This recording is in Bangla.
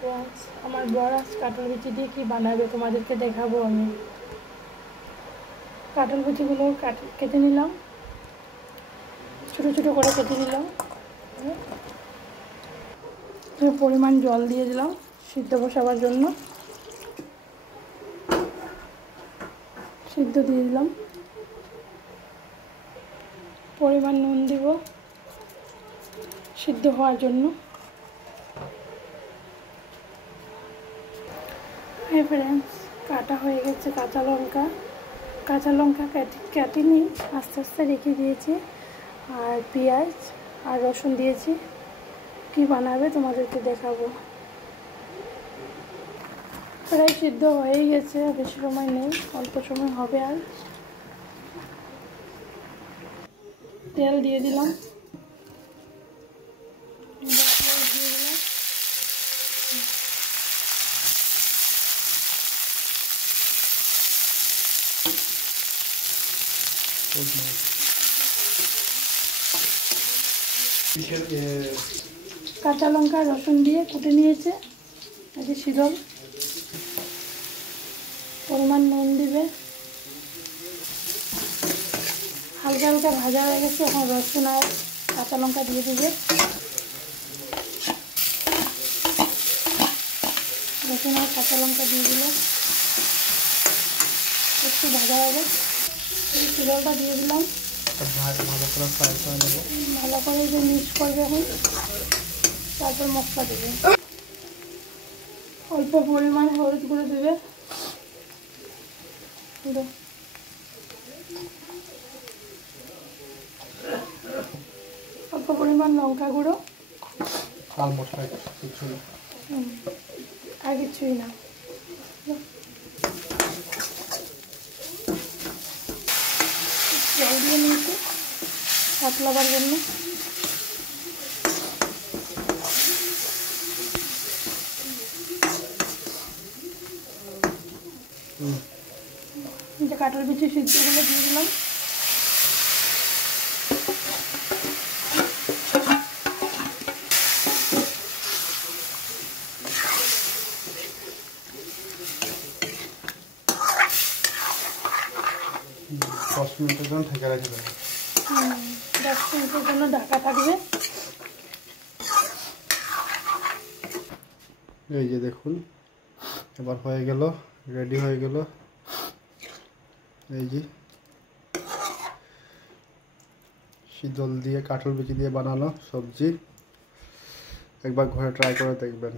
फ्रेंड्स আমার বর আজ কাঁঠাল বিচি দিয়ে কি বানাবে তোমাদেরকে দেখাবো। আমি কাঁঠাল বিচিগুলো কেটে নিলাম, ছোট ছোট করে কেটে নিলাম। পরিমাণ জল দিয়ে দিলাম সিদ্ধ বসাবার জন্য। সিদ্ধ দিয়ে দিলাম। পরিমাণ নুন দিব সিদ্ধ হওয়ার জন্য। হ্যাঁ ফ্রেন্ডস, কাটা হয়ে গেছে কাঁচা লঙ্কা কাটিনি, আস্তে আস্তে রেখে দিয়েছি। আর পেঁয়াজ আর রসুন দিয়েছি। কি বানাবে তোমাদেরকে দেখাবো। প্রায় সিদ্ধ হয়েই গেছে, বেশি সময় নেই, অল্প সময় হবে। আর তেল দিয়ে দিলাম। কাঁচা লঙ্কা রসুন দিয়ে কুটে নিয়েছে, এই যে শিলল। পরিমাণ নুন দিবে। হালকা হালকা ভাজা হয়ে গেছে, এখন রসুন আর কাঁচা লঙ্কা দিয়ে দিবে। রসুন আর কাঁচা লঙ্কা দিয়ে দিলে একটু ভাজা হবে। এই শিলটা দিয়ে দিলাম, ভালো করে ফ্রাই করে নেব। ভালো করে যে মিক্স করবে এখন, তারপর মশলা দেবে। অল্প পরিমাণে হলুদ গুঁড়ো দেবে, অল্প পরিমাণ লঙ্কা গুঁড়ো, আর মশলা কিছু না, আর কিছুই না। জল দিয়ে নিয়েছি পাতলাবার জন্য। যে কাঁঠাল বিচি সিদ্ধগুলো দিয়ে দিলাম। দশ মিনিটের জন্য ঢাকা রাখতে হবে। 10 মিনিটের জন্য ঢাকা থাকবে। এই যে দেখুন, এবার হয়ে গেল, রেডি হয়ে গেল। এই যে শীতল দিয়ে কাঁঠাল বিচি দিয়ে বানানো সবজি, একবার ঘরে ট্রাই করে দেখবেন।